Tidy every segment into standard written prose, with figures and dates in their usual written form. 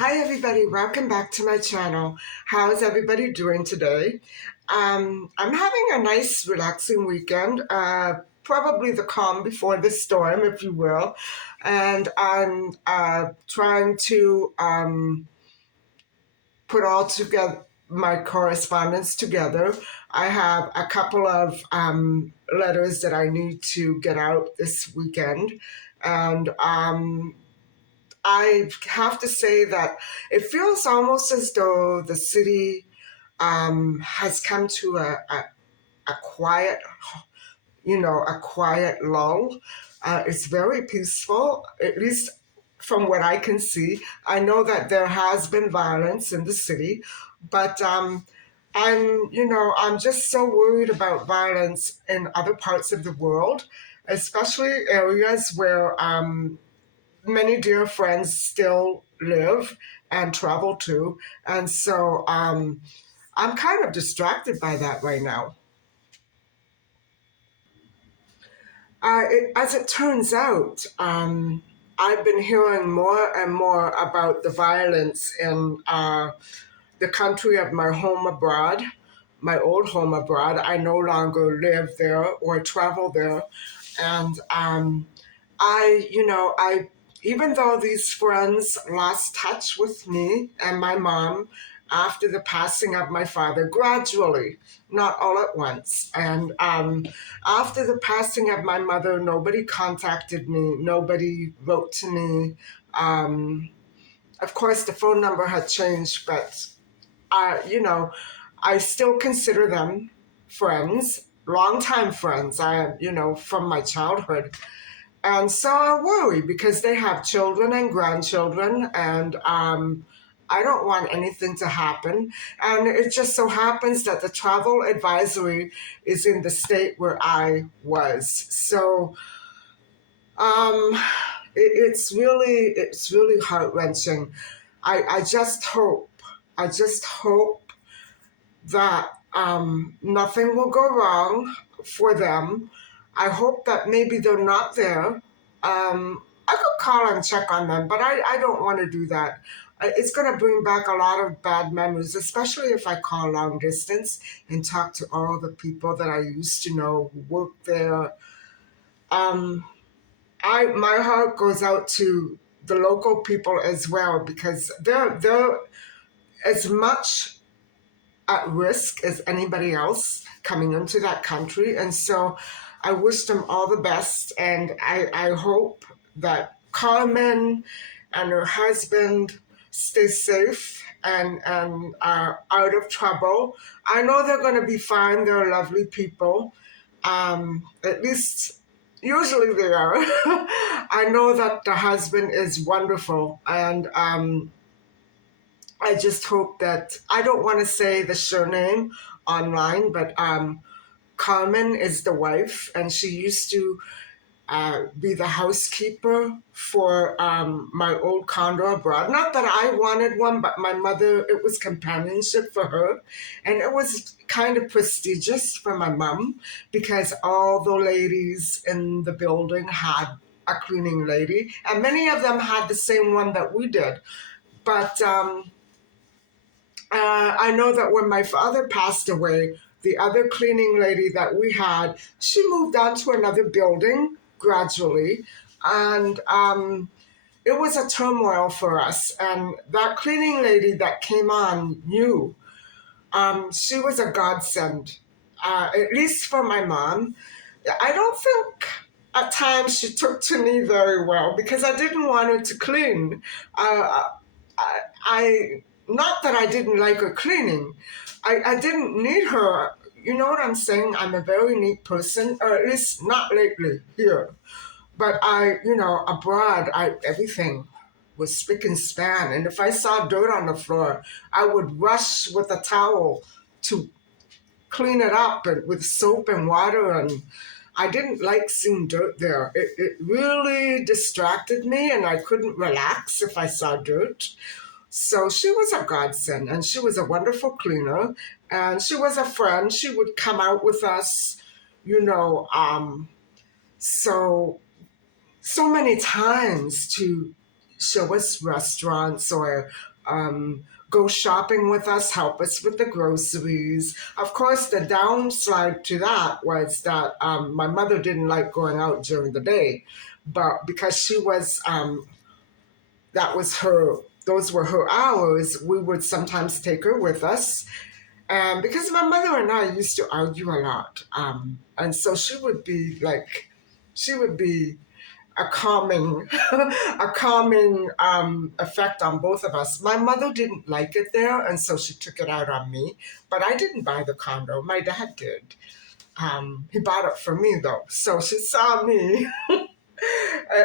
Hi everybody, welcome back to my channel. How's everybody doing today? I'm having a nice relaxing weekend, probably the calm before the storm, if you will. And I'm trying to put all together my correspondence together. I have a couple of letters that I need to get out this weekend. And I have to say that it feels almost as though the city has come to a quiet, a quiet lull. It's very peaceful, at least from what I can see. I know that there has been violence in the city, but I'm just so worried about violence in other parts of the world, especially areas where many dear friends still live and travel to. And so I'm kind of distracted by that right now. As it turns out, I've been hearing more and more about the violence in the country of my home abroad, my old home abroad. I no longer live there or travel there. And I even though these friends lost touch with me and my mom after the passing of my father, gradually, not all at once. And after the passing of my mother, nobody contacted me, nobody wrote to me. Of course, the phone number had changed, but I still consider them friends, longtime friends. From my childhood. And so I worry because they have children and grandchildren, and I don't want anything to happen. And it just so happens that the travel advisory is in the state where I was. So um, it's really heart wrenching. I just hope that nothing will go wrong for them. I hope that maybe they're not there. I could call and check on them, but I don't want to do that. It's going to bring back a lot of bad memories, especially if I call long distance and talk to all the people that I used to know who worked there. Um, my heart goes out to the local people as well because they're as much at risk as anybody else coming into that country. And so I wish them all the best. And I hope that Carmen and her husband stay safe and are out of trouble. I know they're going to be fine. They're lovely people. At least usually they are. I know that the husband is wonderful. And I just hope that I don't want to say the surname online, but Carmen is the wife, and she used to be the housekeeper for my old condo abroad. Not that I wanted one, but my mother, it was companionship for her, and it was kind of prestigious for my mom because all the ladies in the building had a cleaning lady, and many of them had the same one that we did. But I know that when my father passed away, the other cleaning lady that we had, she moved on to another building gradually. And it was a turmoil for us. And that cleaning lady that came on new, she was a godsend, at least for my mom. I don't think at times she took to me very well because I didn't want her to clean. I not that I didn't like her cleaning. I didn't need her. You know what I'm saying? I'm a very neat person, or at least not lately here. But abroad, everything was spick and span. And if I saw dirt on the floor, I would rush with a towel to clean it up and with soap and water. And I didn't like seeing dirt there. It really distracted me, and I couldn't relax if I saw dirt. So she was a godsend, and she was a wonderful cleaner, and she was a friend. She would come out with us, you know, so so many times to show us restaurants or go shopping with us, help us with the groceries. Of course, the downside to that was that my mother didn't like going out during the day, but because she was, that was her, those were her hours, we would sometimes take her with us. And because my mother and I used to argue a lot, and so she would be a calming, a calming effect on both of us. My mother didn't like it there, and so she took it out on me. But I didn't buy the condo. My dad did. He bought it for me though. So she saw me.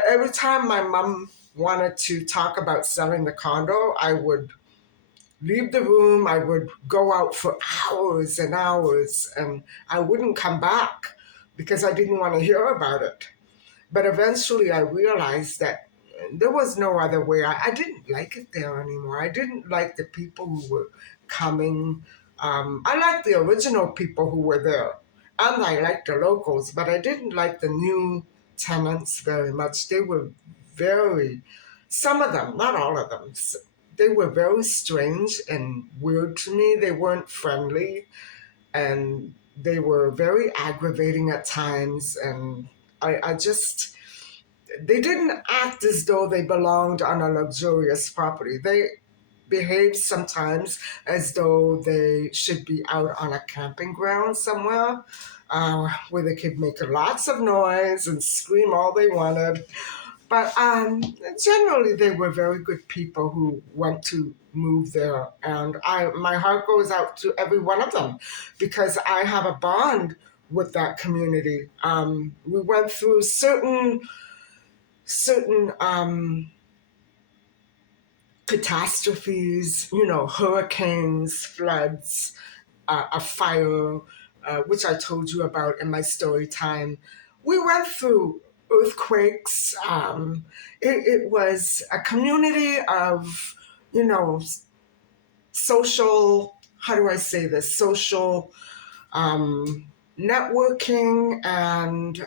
Every time my mom wanted to talk about selling the condo, I would leave the room. I would go out for hours and hours, and I wouldn't come back because I didn't want to hear about it. But eventually I realized that there was no other way. I didn't like it there anymore. I didn't like the people who were coming. I liked the original people who were there, and I liked the locals, but I didn't like the new tenants very much. They were very, some of them, not all of them, they were very strange and weird to me. They weren't friendly, and they were very aggravating at times. And I just, they didn't act as though they belonged on a luxurious property. They behaved sometimes as though they should be out on a camping ground somewhere, where they could make lots of noise and scream all they wanted. But generally, they were very good people who want to move there, and my heart goes out to every one of them because I have a bond with that community. We went through certain catastrophes, hurricanes, floods, a fire, which I told you about in my story time. We went through earthquakes. It was a community of, you know, social, how do I say this, social um, networking, and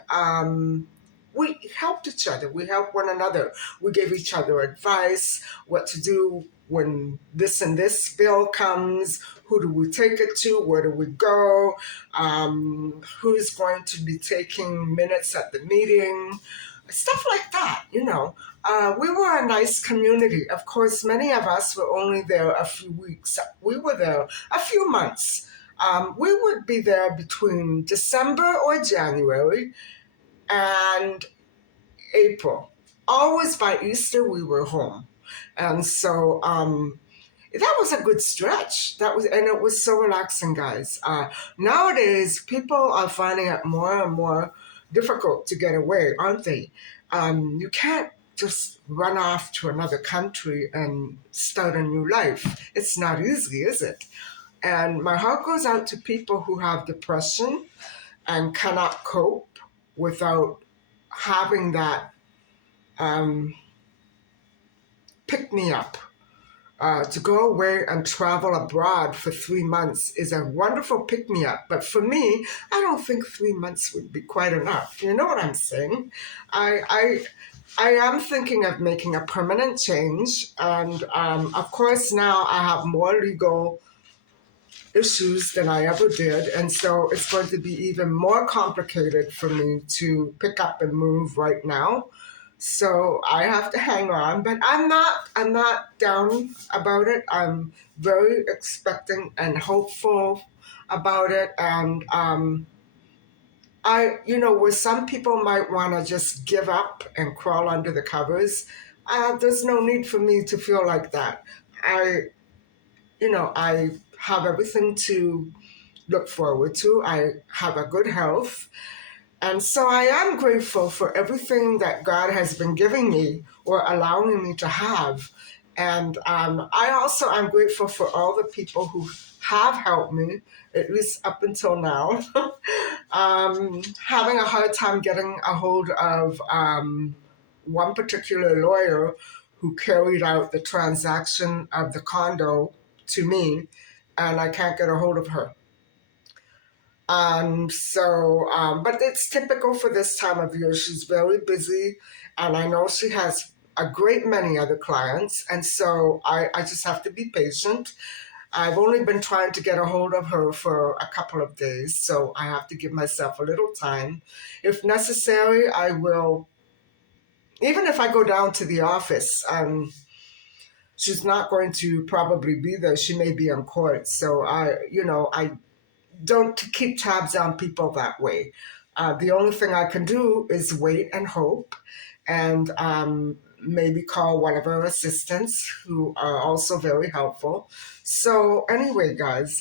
we helped each other. We helped one another. We gave each other advice, what to do when this and this bill comes. Who do we take it to? Where do we go? Who's going to be taking minutes at the meeting? Stuff like that. We were a nice community. Of course, many of us were only there a few weeks. We were there a few months. We would be there between December or January and April. Always by Easter, we were home. And so that was a good stretch. And it was so relaxing, guys. Nowadays, people are finding it more and more difficult to get away, aren't they? You can't just run off to another country and start a new life. It's not easy, is it? And my heart goes out to people who have depression and cannot cope without having that pick me up. To go away and travel abroad for 3 months is a wonderful pick me up. But for me, I don't think 3 months would be quite enough. You know what I'm saying? I am thinking of making a permanent change. And of course, now I have more legal issues than I ever did. And so it's going to be even more complicated for me to pick up and move right now. So I have to hang on, but I'm not down about it. I'm very expecting and hopeful about it. And where some people might want to just give up and crawl under the covers, there's no need for me to feel like that. I have everything to look forward to. I have a good health. And so I am grateful for everything that God has been giving me or allowing me to have. And I also am grateful for all the people who have helped me, at least up until now. Having a hard time getting a hold of one particular lawyer who carried out the transaction of the condo to me, and I can't get a hold of her. But it's typical for this time of year. She's very busy, and I know she has a great many other clients, and so I just have to be patient. I've only been trying to get a hold of her for a couple of days, so I have to give myself a little time. If necessary, I will, even if I go down to the office, she's not going to probably be there. She may be in court. So I don't keep tabs on people that way. The only thing I can do is wait and hope, and maybe call one of her assistants who are also very helpful. So anyway, guys,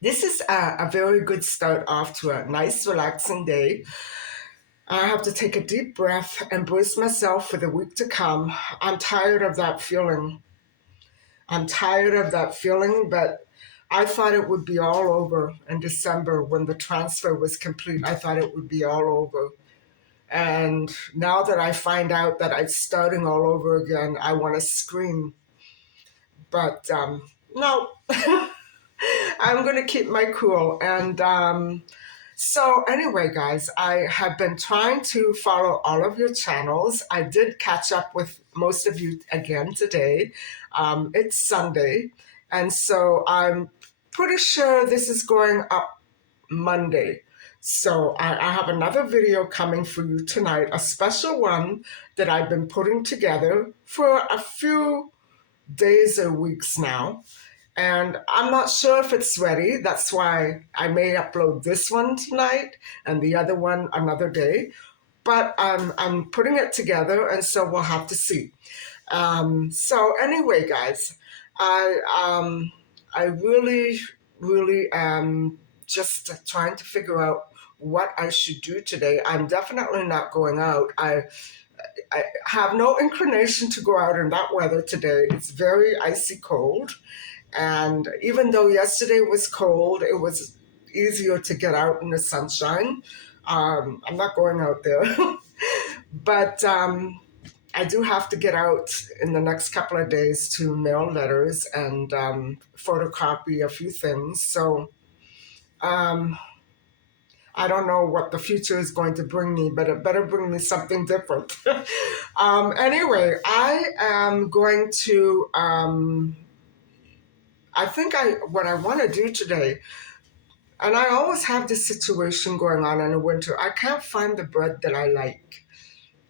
this is a very good start off to a nice, relaxing day. I have to take a deep breath and brace myself for the week to come. I'm tired of that feeling. I'm tired of that feeling, but I thought it would be all over in December when the transfer was complete. I thought it would be all over. And now that I find out that it's starting all over again, I want to scream. But no, I'm going to keep my cool. And so anyway, guys, I have been trying to follow all of your channels. I did catch up with most of you again today. It's Sunday, and so I'm pretty sure this is going up Monday. So I have another video coming for you tonight, a special one that I've been putting together for a few days or weeks now. And I'm not sure if it's ready. That's why I may upload this one tonight and the other one another day. But I'm putting it together, and so we'll have to see. So anyway, guys, I really am just trying to figure out what I should do today. I'm definitely not going out. I have no inclination to go out in that weather today. It's very icy cold. And even though yesterday was cold, it was easier to get out in the sunshine. I'm not going out there. But I do have to get out in the next couple of days to mail letters and photocopy a few things. So I don't know what the future is going to bring me, but it better bring me something different. Anyway, I am going to, I think what I want to do today, and I always have this situation going on in the winter, I can't find the bread that I like.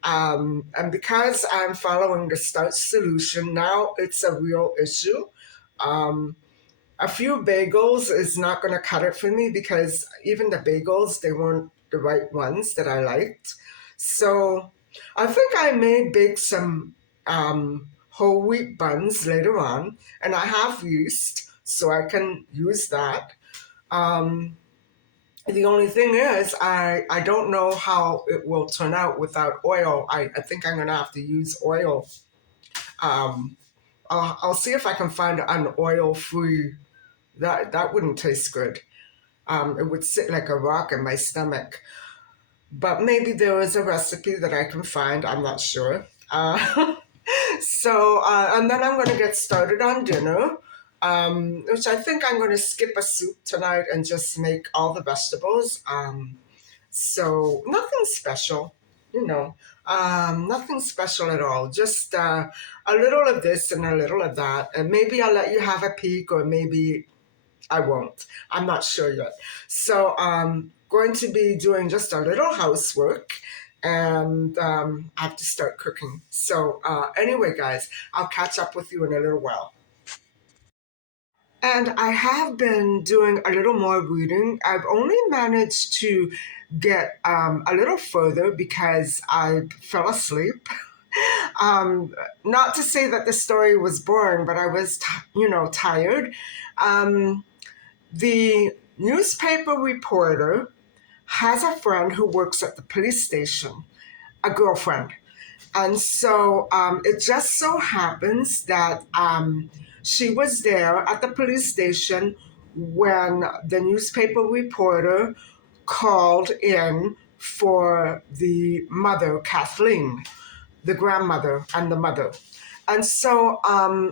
And because I'm following the starch solution, now it's a real issue. A few bagels is not going to cut it for me because even the bagels, they weren't the right ones that I liked. So I think I may bake some whole wheat buns later on, and I have yeast, so I can use that. The only thing is, I don't know how it will turn out without oil. I think I'm going to have to use oil. Um, I'll see if I can find an oil-free. That wouldn't taste good. It would sit like a rock in my stomach. But maybe there is a recipe that I can find. I'm not sure. And then I'm going to get started on dinner, which I think I'm going to skip a soup tonight and just make all the vegetables. So nothing special, nothing special at all. Just a little of this and a little of that. And maybe I'll let you have a peek, or maybe I won't. I'm not sure yet. So I'm going to be doing just a little housework, and I have to start cooking. So anyway, guys, I'll catch up with you in a little while. And I have been doing a little more reading. I've only managed to get a little further because I fell asleep. Not to say that the story was boring, but I was, tired. The newspaper reporter has a friend who works at the police station, a girlfriend. And so it just so happens that she was there at the police station when the newspaper reporter called in for the mother, Kathleen, the grandmother and the mother. And so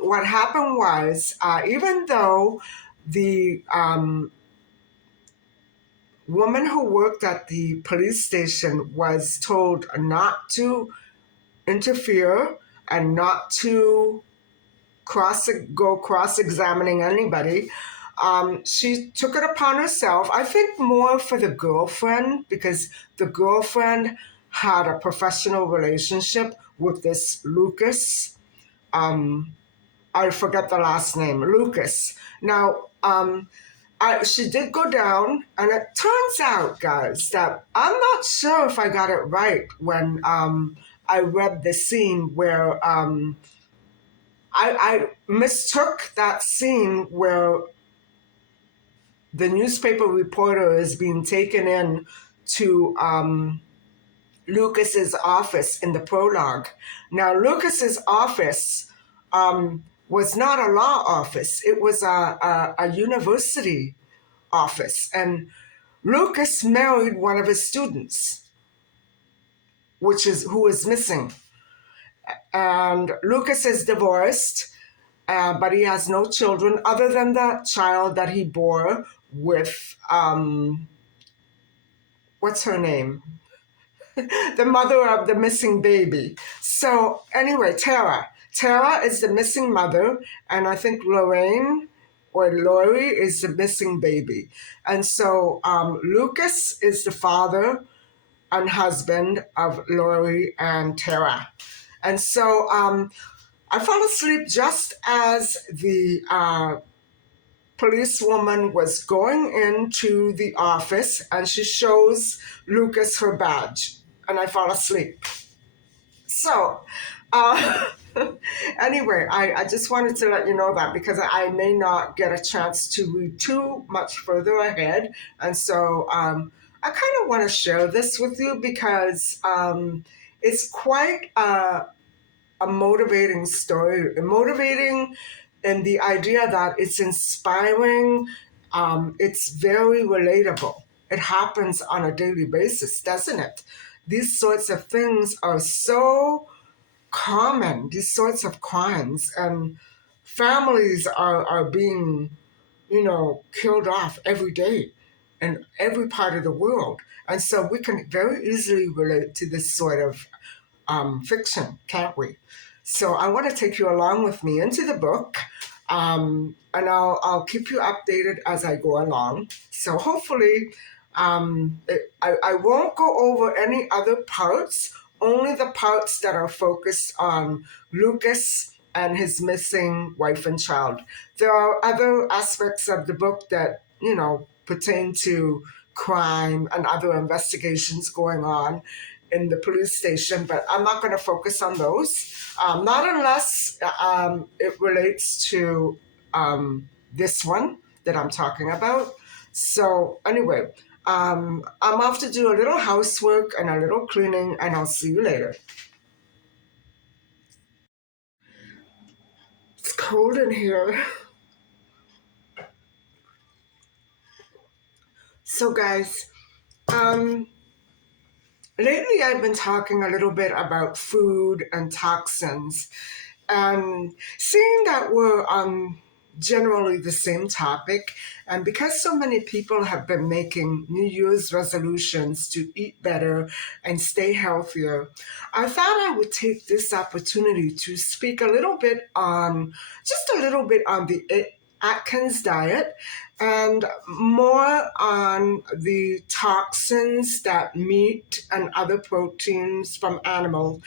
what happened was, even though the woman who worked at the police station was told not to interfere and not to cross-examining anybody. She took it upon herself, I think more for the girlfriend, because the girlfriend had a professional relationship with this Lucas. I forget the last name, Lucas. Now, she did go down, and it turns out, guys, that I'm not sure if I got it right when I read the scene where I mistook that scene where the newspaper reporter is being taken in to Lucas's office in the prologue. Now, Lucas's office was not a law office; it was a university office, and Lucas married one of his students, who is missing. And Lucas is divorced, but he has no children other than the child that he bore with, what's her name? The mother of the missing baby. So anyway, Tara. Tara is the missing mother, and I think Lorraine or Lori is the missing baby. And so Lucas is the father and husband of Lori and Tara. And so I fell asleep just as the policewoman was going into the office, and she shows Lucas her badge, and I fall asleep. So, anyway, I just wanted to let you know that because I may not get a chance to read too much further ahead. And so I kind of want to share this with you because it's quite a motivating story, motivating in the idea that it's inspiring, it's very relatable. It happens on a daily basis, doesn't it? These sorts of things are so common, these sorts of crimes, and families are being, killed off every day in every part of the world. And so we can very easily relate to this sort of fiction, can't we? So I want to take you along with me into the book, and I'll keep you updated as I go along. So hopefully, I won't go over any other parts, only the parts that are focused on Lucas and his missing wife and child. There are other aspects of the book that, pertain to crime and other investigations going on in the police station, but I'm not going to focus on those, not unless it relates to this one that I'm talking about. So anyway, I'm off to do a little housework and a little cleaning, and I'll see you later. It's cold in here. So guys, lately I've been talking a little bit about food and toxins, and seeing that we're on generally the same topic, and because so many people have been making New Year's resolutions to eat better and stay healthier, I thought I would take this opportunity to speak a little bit on, just a little bit on the Atkins diet, and more on the toxins that meat and other proteins from animals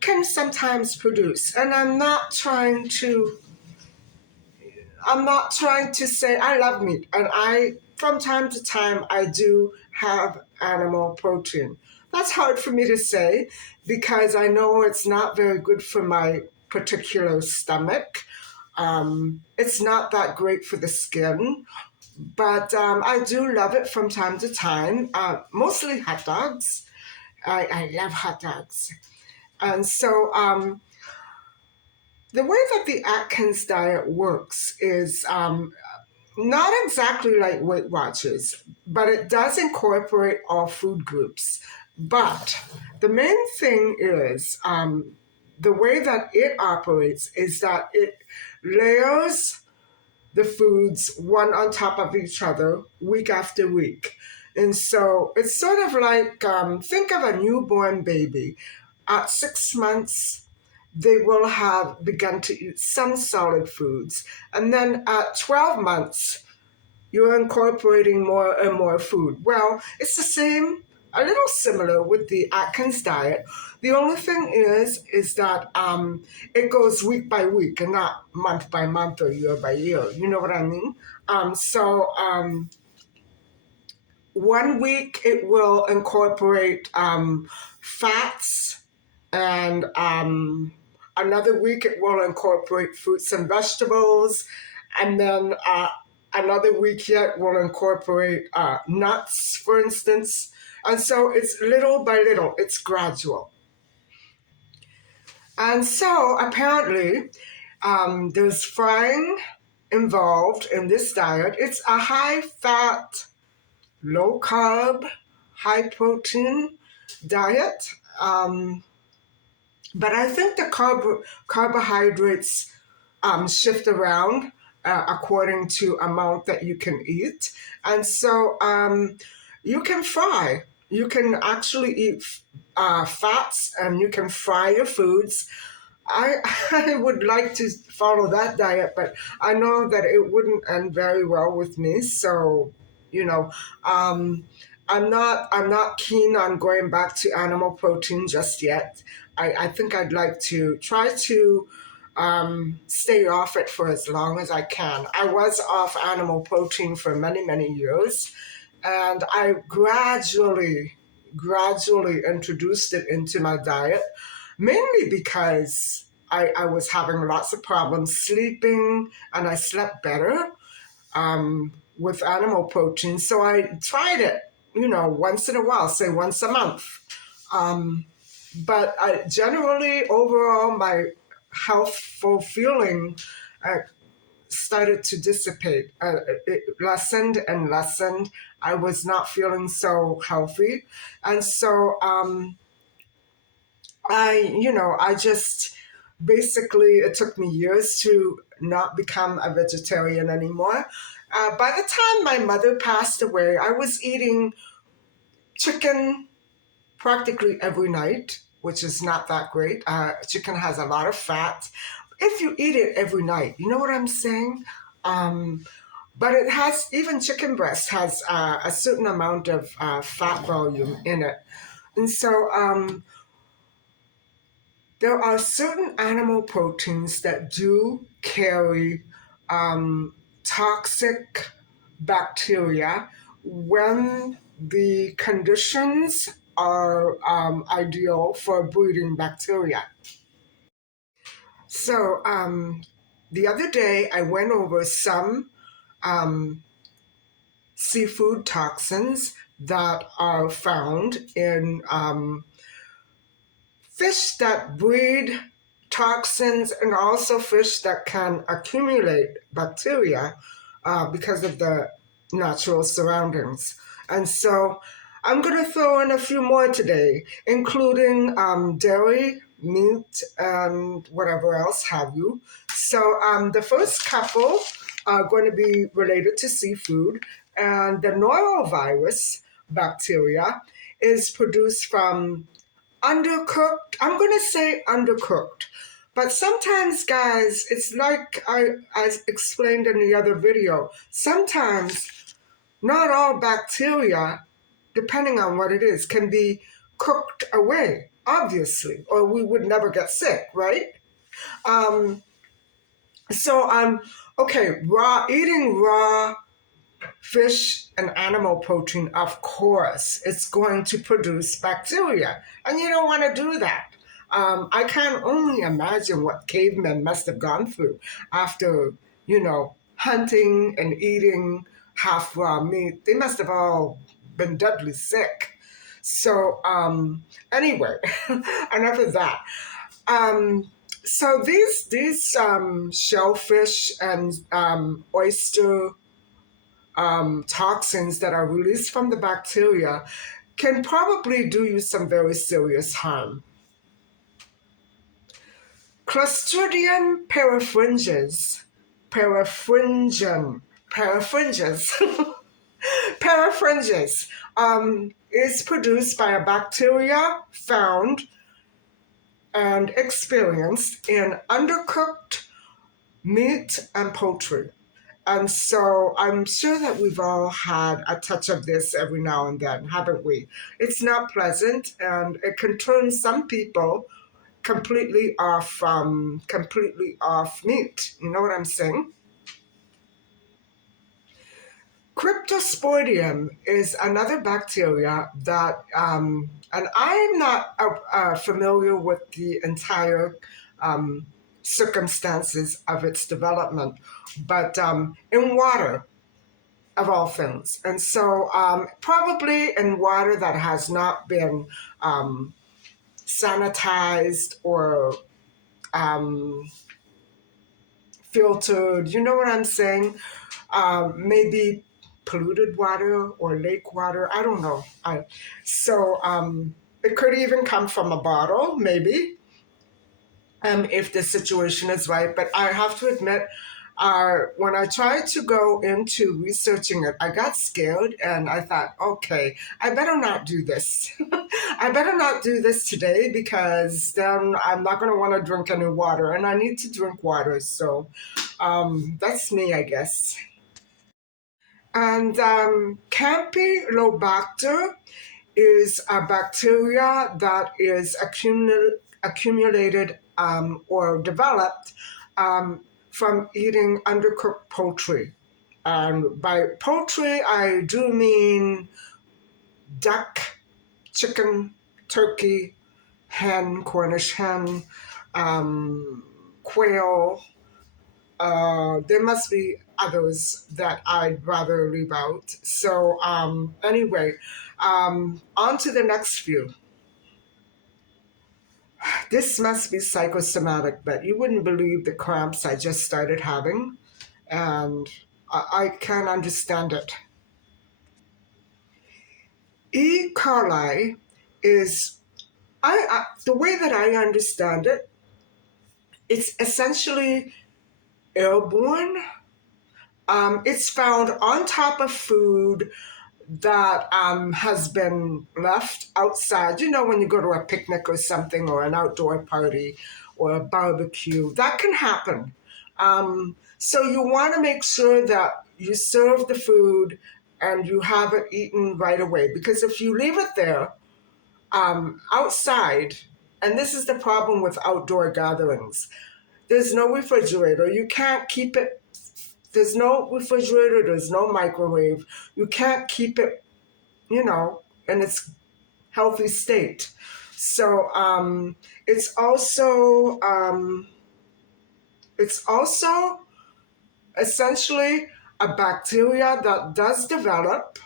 can sometimes produce. And I'm not trying to say I love meat, and from time to time I do have animal protein. That's hard for me to say because I know it's not very good for my particular stomach. It's not that great for the skin, but I do love it from time to time. Mostly hot dogs. I love hot dogs. And so the way that the Atkins diet works is not exactly like Weight Watchers, but it does incorporate all food groups. But the main thing is the way that it operates is that it layers the foods one on top of each other week after week. And so it's sort of like, think of a newborn baby. at 6 months, they will have begun to eat some solid foods. And then at 12 months, you're incorporating more and more food. Well, it's the same, a little similar with the Atkins diet. The only thing is that it goes week by week and not month by month or year by year. You know what I mean? So 1 week it will incorporate fats, and another week it will incorporate fruits and vegetables, and then another week yet will incorporate nuts, for instance. And so it's little by little, it's gradual. And so apparently, there's frying involved in this diet. It's a high fat, low carb, high protein diet. But I think the carbohydrates shift around according to amount that you can eat. And so you can fry. You can actually eat fats, and you can fry your foods. I, I would like to follow that diet, but I know that it wouldn't end very well with me. So, you know, um, I'm not keen on going back to animal protein just yet. I think I'd like to try to stay off it for as long as I can. I was off animal protein for many, many years, and I gradually introduced it into my diet, mainly because I was having lots of problems sleeping, and I slept better with animal protein. So I tried it, once in a while, say once a month. But generally, overall, my healthful feeling uh, started to dissipate. It lessened and lessened. I was not feeling so healthy. And so I just basically, it took me years to not become a vegetarian anymore. By the time my mother passed away, I was eating chicken practically every night, which is not that great. Chicken has a lot of fat. If you eat it every night, you know what I'm saying? Um, but it has, even chicken breast has a certain amount of fat volume in it. And so there are certain animal proteins that do carry toxic bacteria when the conditions are ideal for breeding bacteria. So the other day I went over some um, seafood toxins that are found in fish that breed toxins, and also fish that can accumulate bacteria because of the natural surroundings. And so I'm going to throw in a few more today, including dairy, meat, and whatever else have you. So the first couple are going to be related to seafood, and the norovirus bacteria is produced from undercooked. I'm going to say undercooked. But sometimes, guys, it's like I explained in the other video. Sometimes, not all bacteria, depending on what it is, can be cooked away, obviously, or we would never get sick, right? Um, so, okay, eating raw fish and animal protein, of course, it's going to produce bacteria, and you don't want to do that. I can only imagine what cavemen must have gone through after, hunting and eating half raw meat. They must have all been deadly sick. So, anyway, enough of that. Um, so these shellfish and oyster toxins that are released from the bacteria can probably do you some very serious harm. Clostridium paraphrynges, paraphrynges is produced by a bacteria found and experienced in undercooked meat and poultry. And so I'm sure that we've all had a touch of this every now and then, haven't we? It's not pleasant, and it can turn some people completely off meat. You know what I'm saying? Cryptosporidium is another bacteria that, and I'm not familiar with the entire um, circumstances of its development, but in water, of all things. And so, probably in water that has not been um, sanitized or um, filtered, you know what I'm saying? Maybe polluted water or lake water. I don't know. It could even come from a bottle, maybe, if the situation is right. But I have to admit, when I tried to go into researching it, I got scared and I thought, okay, I better not do this. I better not do this today because then I'm not going to want to drink any water, and I need to drink water. So that's me, I guess. And Campylobacter is a bacteria that is accumulated or developed from eating undercooked poultry. And by poultry, I do mean duck, chicken, turkey, hen, Cornish hen, quail. There must be others that I'd rather leave out. So, anyway, on to the next few. This must be psychosomatic, but you wouldn't believe the cramps I just started having, and I can't understand it. E. coli is, the way that I understand it, it's essentially airborne. It's found on top of food that has been left outside. You know, when you go to a picnic or something, or an outdoor party or a barbecue, that can happen. So you want to make sure that you serve the food and you have it eaten right away. Because if you leave it there outside, and this is the problem with outdoor gatherings, there's no refrigerator. You can't keep it. There's no refrigerator. There's no microwave. You can't keep it, in its healthy state. So it's also essentially a bacteria that does develop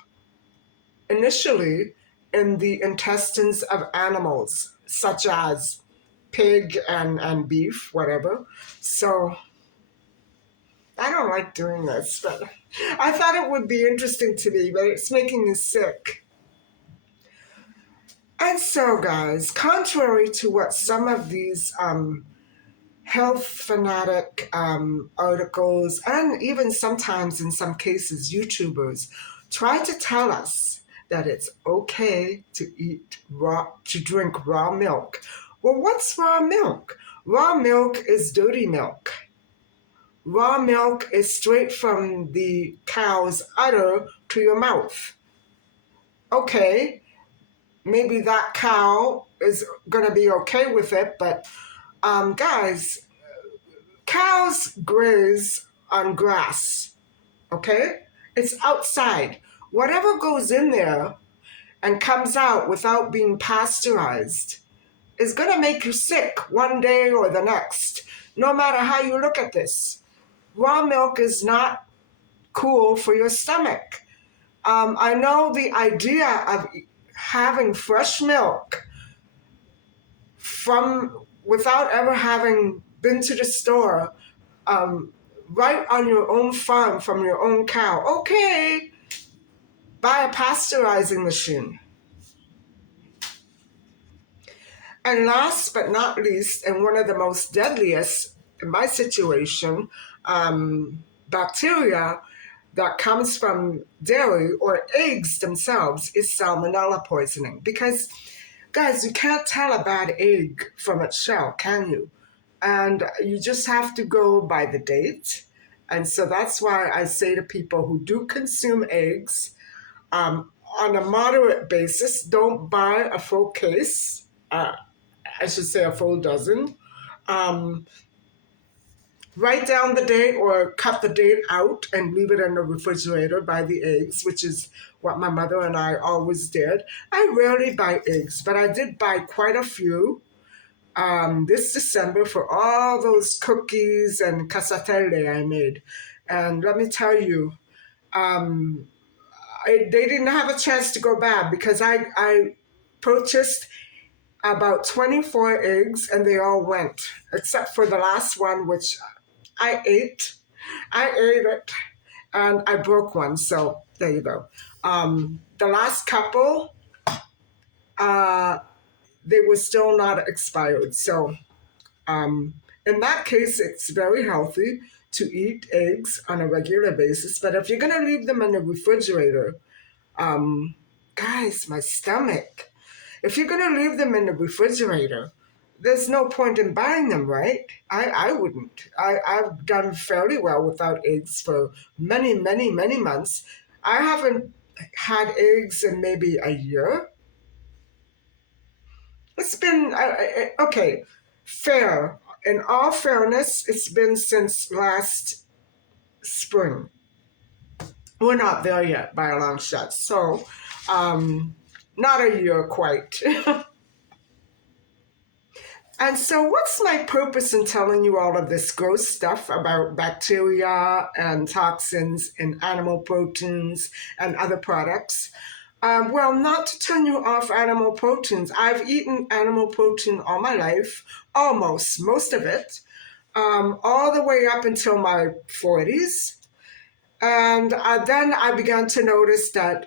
initially in the intestines of animals, such as pig and beef, whatever. So I don't like doing this, but I thought it would be interesting to me, but it's making me sick. And so, guys, contrary to what some of these health fanatic articles, and even sometimes in some cases YouTubers, try to tell us that it's okay to drink raw milk. Well, what's raw milk? Raw milk is dirty milk. Raw milk is straight from the cow's udder to your mouth. Okay, maybe that cow is going to be okay with it, but guys, cows graze on grass, okay? It's outside. Whatever goes in there and comes out without being pasteurized is going to make you sick one day or the next, no matter how you look at this. Raw milk is not cool for your stomach. I know the idea of having fresh milk from without ever having been to the store, right on your own farm from your own cow. Okay, buy a pasteurizing machine. And last but not least, and one of the most deadliest in my situation, bacteria that comes from dairy or eggs themselves is salmonella poisoning. Because, Guys, you can't tell a bad egg from its shell, can you? And you just have to go by the date. And so that's why I say to people who do consume eggs, on a moderate basis, don't buy a full case. I should say a full dozen. Um, Write down the date or cut the date out and leave it in the refrigerator by the eggs, which is what my mother and I always did. I rarely buy eggs, but I did buy quite a few this December for all those cookies and casatelle I made. And let me tell you, um, they didn't have a chance to go bad because I purchased about 24 eggs and they all went, except for the last one, which I ate. I ate it and I broke one. So there you go. The last couple, uh, they were still not expired. So in that case, it's very healthy to eat eggs on a regular basis. But if you're going to leave them in the refrigerator, guys, my stomach. If you're going to leave them in the refrigerator, there's no point in buying them, right? I wouldn't. I've done fairly well without eggs for many, many, many months. I haven't had eggs in maybe a year. It's been, okay, fair. In all fairness, it's been since last spring. We're not there yet by a long shot. So, not a year quite. And so, what's my purpose in telling you all of this gross stuff about bacteria and toxins in animal proteins and other products? Well, not to turn you off animal proteins. I've eaten animal protein all my life, almost, most of it, all the way up until my 40s. And then I began to notice that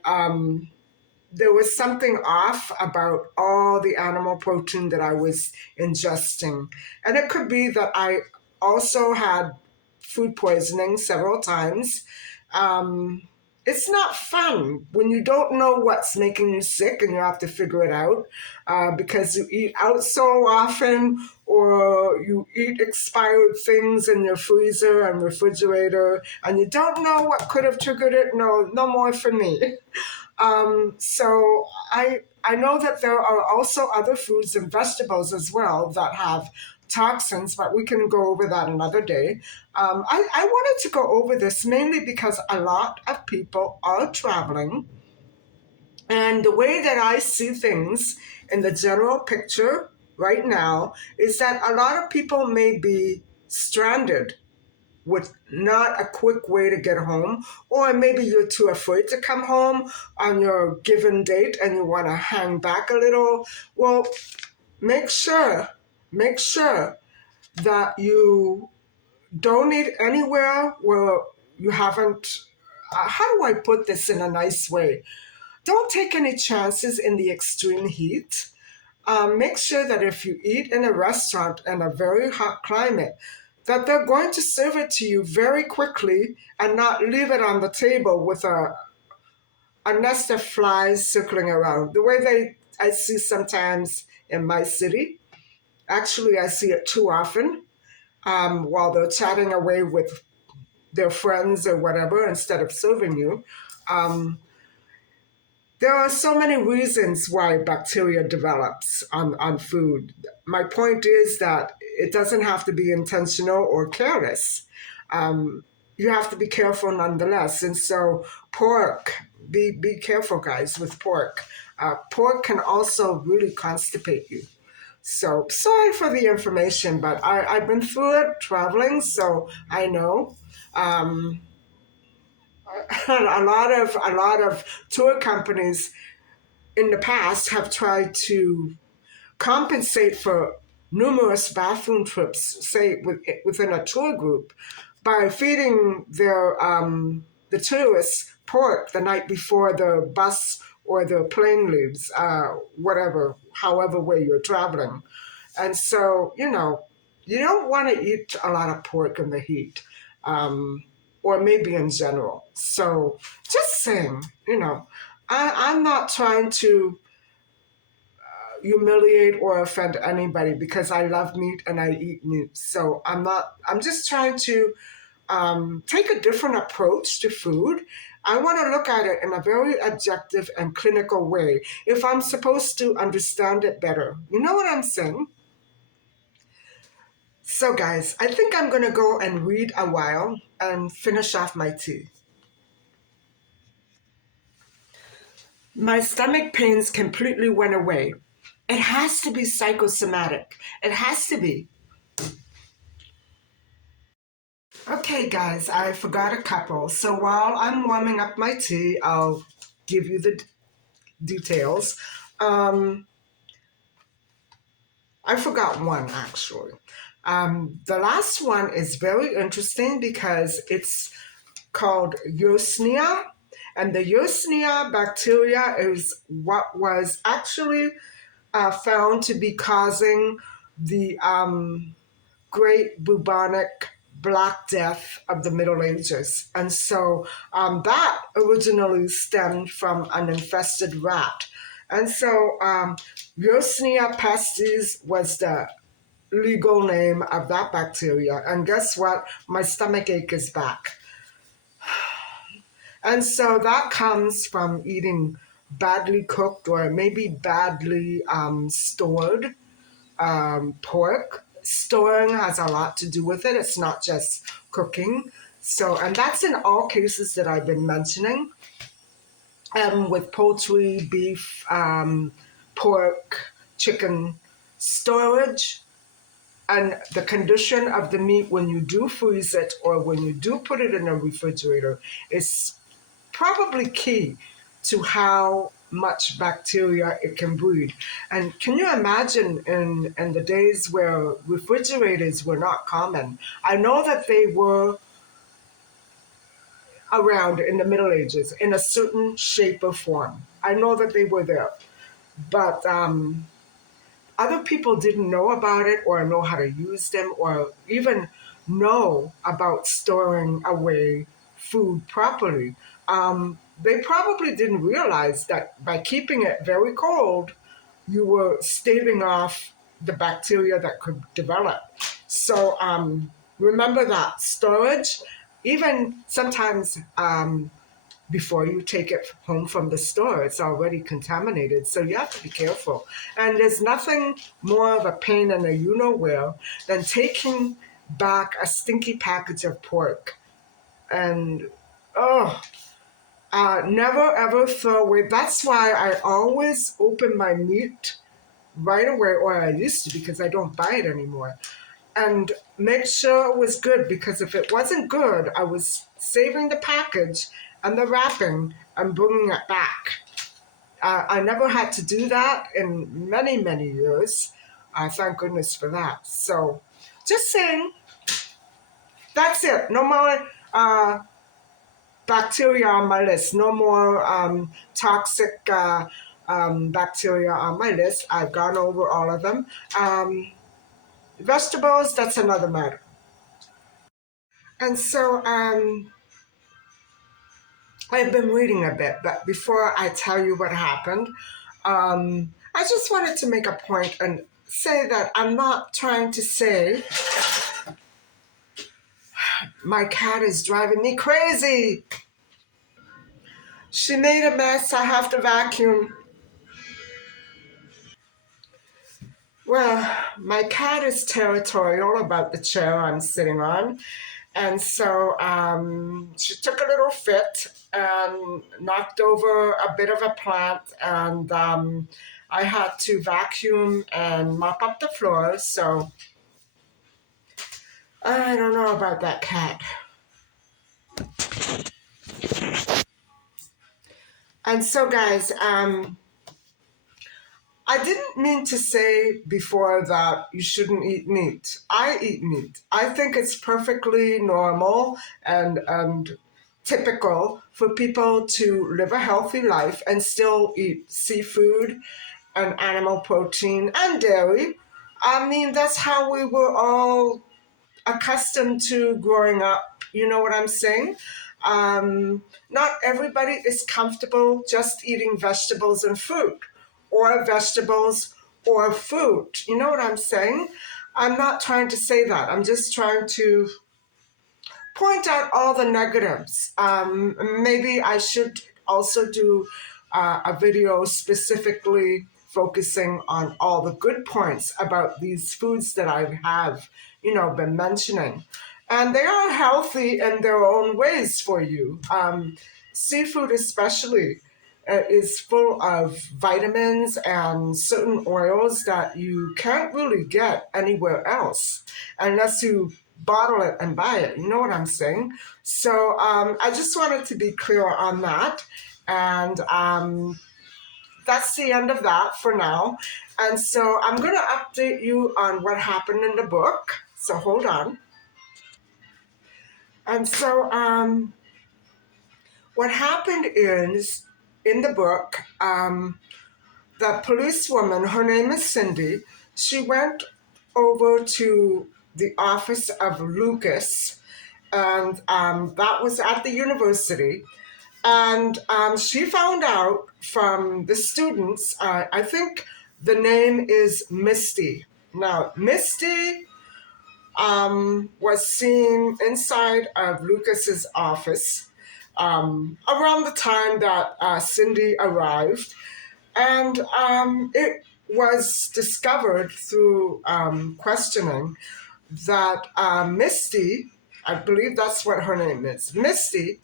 there was something off about all the animal protein that I was ingesting. And it could be that I also had food poisoning several times. It's not fun when you don't know what's making you sick and you have to figure it out because you eat out so often or you eat expired things in your freezer and refrigerator and you don't know what could have triggered it. No, no more for me. So I know that there are also other foods and vegetables as well that have toxins, but we can go over that another day. I wanted to go over this mainly because a lot of people are traveling, and the way that I see things in the general picture right now is that a lot of people may be stranded with not a quick way to get home, or maybe you're too afraid to come home on your given date and you want to hang back a little. Well, make sure, make sure that you don't eat anywhere where you haven't. How do I put this in a nice way? Don't take any chances in the extreme heat. Make sure that if you eat in a restaurant in a very hot climate, that they're going to serve it to you very quickly and not leave it on the table with a nest of flies circling around. The way I see sometimes in my city, actually I see it too often while they're chatting away with their friends or whatever instead of serving you. Um, There are so many reasons why bacteria develops on food. My point is that it doesn't have to be intentional or careless. You have to be careful nonetheless. And so pork, be careful, guys, with pork. Pork can also really constipate you. So sorry for the information, but I've been through it traveling, so I know. Um, a lot of tour companies in the past have tried to compensate for numerous bathroom trips, say within a tour group, by feeding the tourists pork the night before the bus or the plane leaves, whatever, however way you're traveling. And so, you don't want to eat a lot of pork in the heat, or maybe in general. So, just saying, I'm not trying to humiliate or offend anybody because I love meat and I eat meat. So I'm just trying to take a different approach to food. I want to look at it in a very objective and clinical way if I'm supposed to understand it better. You know what I'm saying? So, guys, I think I'm going to go and read a while and finish off my tea. My stomach pains completely went away. It has to be psychosomatic. It has to be. Okay, guys, I forgot a couple. So while I'm warming up my tea, I'll give you the details. Um, I forgot one actually. The last one is very interesting because it's called yersnia. And the yersnia bacteria is what was actually found to be causing the great bubonic Black Death of the Middle Ages. And so that originally stemmed from an infested rat. And so yersnia pestis was the legal name of that bacteria. And guess what? My stomach ache is back. And so that comes from eating badly cooked or maybe badly stored pork. Storing has a lot to do with it. It's not just cooking. So, and that's in all cases that I've been mentioning with poultry, beef, pork, chicken, storage, and the condition of the meat when you do freeze it or when you do put it in a refrigerator is probably key to how much bacteria it can breed. And can you imagine in the days where refrigerators were not common? I know that they were around in the Middle Ages in a certain shape or form. I know that they were there. But other people didn't know about it or know how to use them or even know about storing away food properly. They probably didn't realize that by keeping it very cold, you were staving off the bacteria that could develop. So remember that storage, even sometimes before you take it home from the store, it's already contaminated. So you have to be careful. And there's nothing more of a pain in the you know where than taking back a stinky package of pork. And oh, never ever throw away. That's why I always open my meat right away, or I used to because I don't buy it anymore. And make sure it was good because if it wasn't good, I was saving the package and the wrapping and bringing it back. I never had to do that in many, many years. Thank goodness for that. So, just saying, that's it. No more bacteria on my list. No more toxic bacteria on my list. I've gone over all of them. Vegetables, that's another matter. And so I've been reading a bit, but before I tell you what happened, I just wanted to make a point and say that I'm not trying to say my cat is driving me crazy. She made a mess. I have to vacuum. Well, my cat is territorial about the chair I'm sitting on. And so she took a little fit and knocked over a bit of a plant. And I had to vacuum and mop up the floors. So I don't know about that cat. And so, guys, I didn't mean to say before that you shouldn't eat meat. I eat meat. I think it's perfectly normal and typical for people to live a healthy life and still eat seafood and animal protein and dairy. I mean, that's how we were all accustomed to growing up. You know what I'm saying? Not everybody is comfortable just eating vegetables and fruit or vegetables or fruit. You know what I'm saying? I'm not trying to say that. I'm just trying to point out all the negatives. Maybe I should also do a video specifically focusing on all the good points about these foods that I have, been mentioning. And they are healthy in their own ways for you. Seafood, especially, is full of vitamins and certain oils that you can't really get anywhere else unless you bottle it and buy it. You know what I'm saying? So I just wanted to be clear on that. And that's the end of that for now. And so I'm going to update you on what happened in the book. So hold on. And so what happened is in the book, the policewoman, her name is Cindy, she went over to the office of Lucas, and that was at the university. And she found out from the students, I think the name is Misty. Now, Misty was seen inside of Lucas's office around the time that Cindy arrived. And it was discovered through questioning that Misty, I believe that's what her name is, Misty,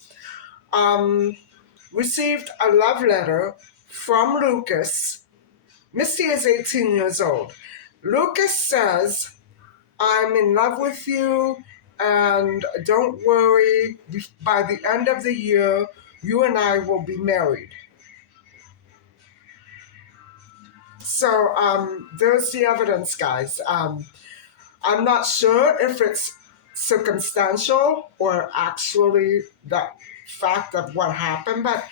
received a love letter from Lucas. Misty is 18 years old. Lucas says, I'm in love with you, and don't worry, by the end of the year, you and I will be married. So there's the evidence, guys. I'm not sure if it's circumstantial or actually the fact of what happened, but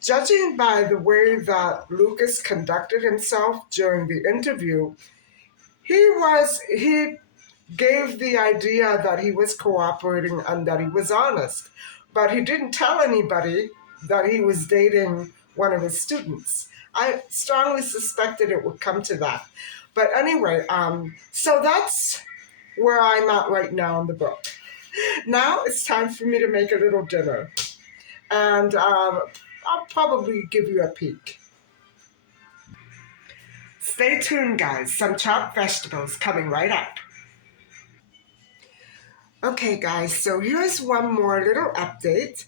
judging by the way that Lucas conducted himself during the interview, he gave the idea that he was cooperating and that he was honest, but he didn't tell anybody that he was dating one of his students. I strongly suspected it would come to that. But anyway, so that's where I'm at right now in the book. Now it's time for me to make a little dinner. And I'll probably give you a peek. Stay tuned, guys. Some chopped vegetables coming right up. Okay, guys, so here's one more little update.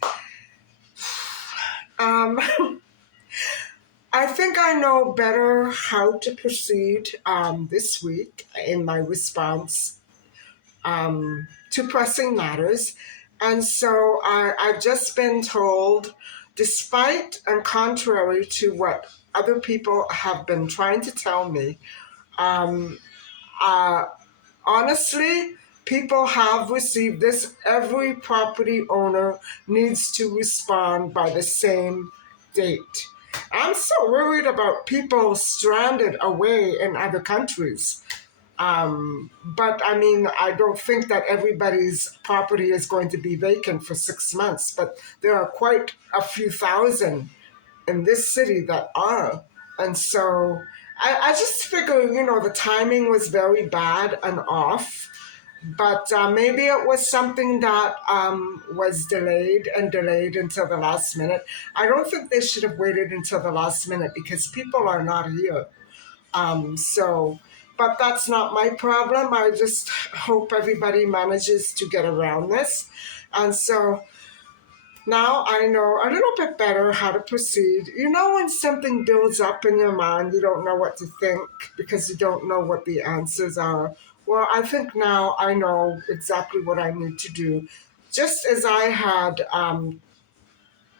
I think I know better how to proceed this week in my response to pressing matters. And so I've just been told, despite and contrary to what other people have been trying to tell me, honestly, people have received this. Every property owner needs to respond by the same date. I'm so worried about people stranded away in other countries. But I mean, I don't think that everybody's property is going to be vacant for 6 months, but there are quite a few thousand in this city that are. And so I just figure, the timing was very bad and off. But maybe it was something that was delayed and delayed until the last minute. I don't think they should have waited until the last minute because people are not here. But that's not my problem. I just hope everybody manages to get around this. And so now I know a little bit better how to proceed. When something builds up in your mind, you don't know what to think because you don't know what the answers are. Well, I think now I know exactly what I need to do. Just as I had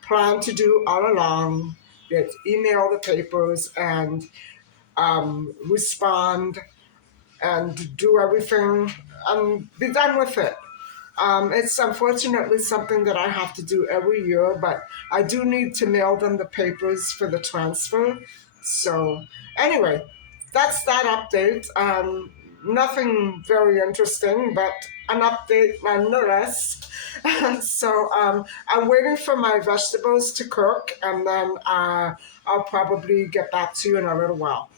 planned to do all along, that email the papers and respond and do everything and be done with it. It's unfortunately something that I have to do every year, but I do need to mail them the papers for the transfer. So anyway, that's that update. Nothing very interesting, but an update nonetheless. So I'm waiting for my vegetables to cook, and then I'll probably get back to you in a little while.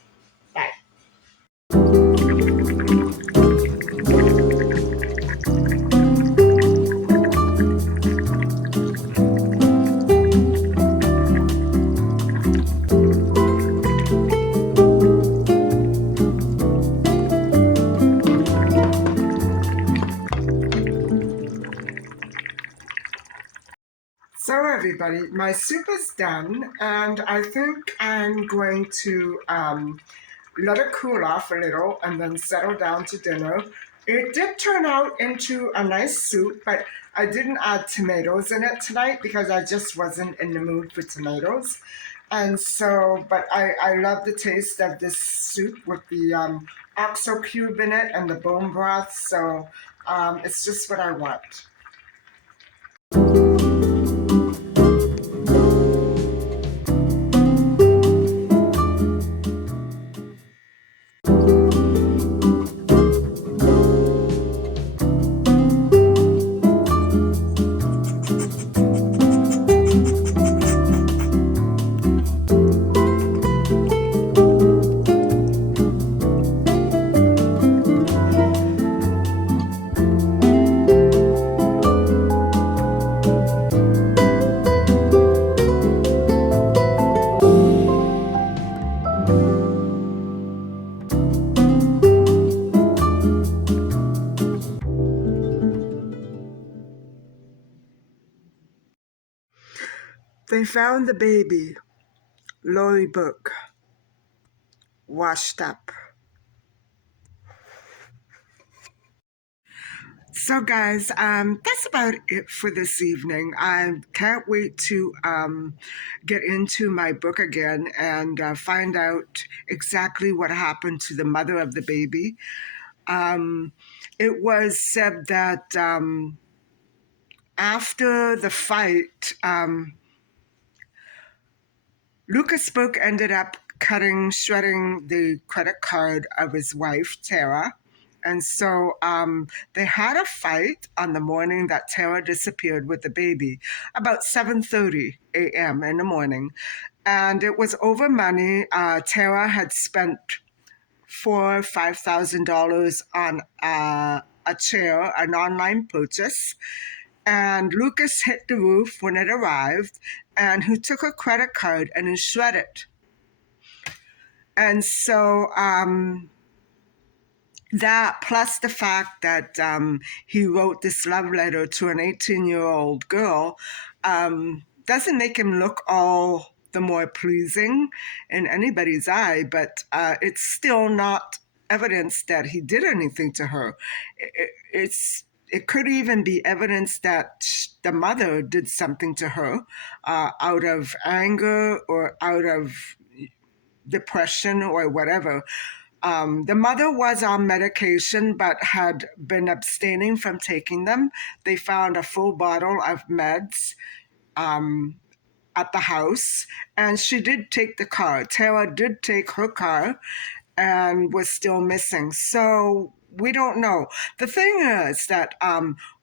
everybody. My soup is done, and I think I'm going to let it cool off a little and then settle down to dinner. It did turn out into a nice soup, but I didn't add tomatoes in it tonight because I just wasn't in the mood for tomatoes. And so, but I love the taste of this soup with the oxo cube in it and the bone broth. So it's just what I want. They found the baby, Lori Book, washed up. So guys, that's about it for this evening. I can't wait to get into my book again and find out exactly what happened to the mother of the baby. It was said that after the fight, Lucas Book ended up shredding the credit card of his wife, Tara. And so they had a fight on the morning that Tara disappeared with the baby, about 7:30 a.m. in the morning. And it was over money. Tara had spent $5,000 on a chair, an online purchase. And Lucas hit the roof when it arrived, and he took a credit card and he shredded it. And so that, plus the fact that he wrote this love letter to an 18-year-old girl, doesn't make him look all the more pleasing in anybody's eye, but it's still not evidence that he did anything to her. It could even be evidence that the mother did something to her out of anger or out of depression or whatever. The mother was on medication but had been abstaining from taking them. They found a full bottle of meds at the house, and she did take the car. Tara did take her car and was still missing. So we don't know. The thing is that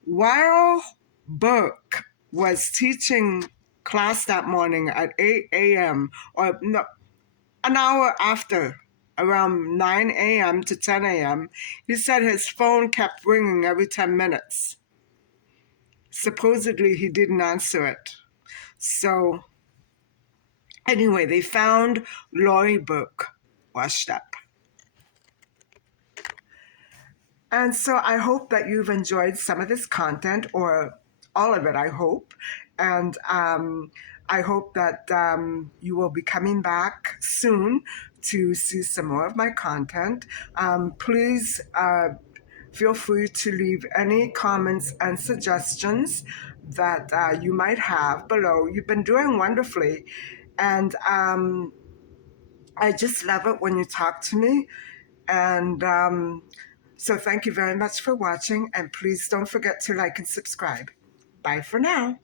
while Burke was teaching class that morning at 8 a.m., or no, an hour after, around 9 a.m. to 10 a.m., he said his phone kept ringing every 10 minutes. Supposedly, he didn't answer it. So, anyway, they found Lori Burke washed up. And so I hope that you've enjoyed some of this content, or all of it, I hope. And I hope that you will be coming back soon to see some more of my content. Please feel free to leave any comments and suggestions that you might have below. You've been doing wonderfully. And I just love it when you talk to me. And so thank you very much for watching, and please don't forget to like and subscribe. Bye for now.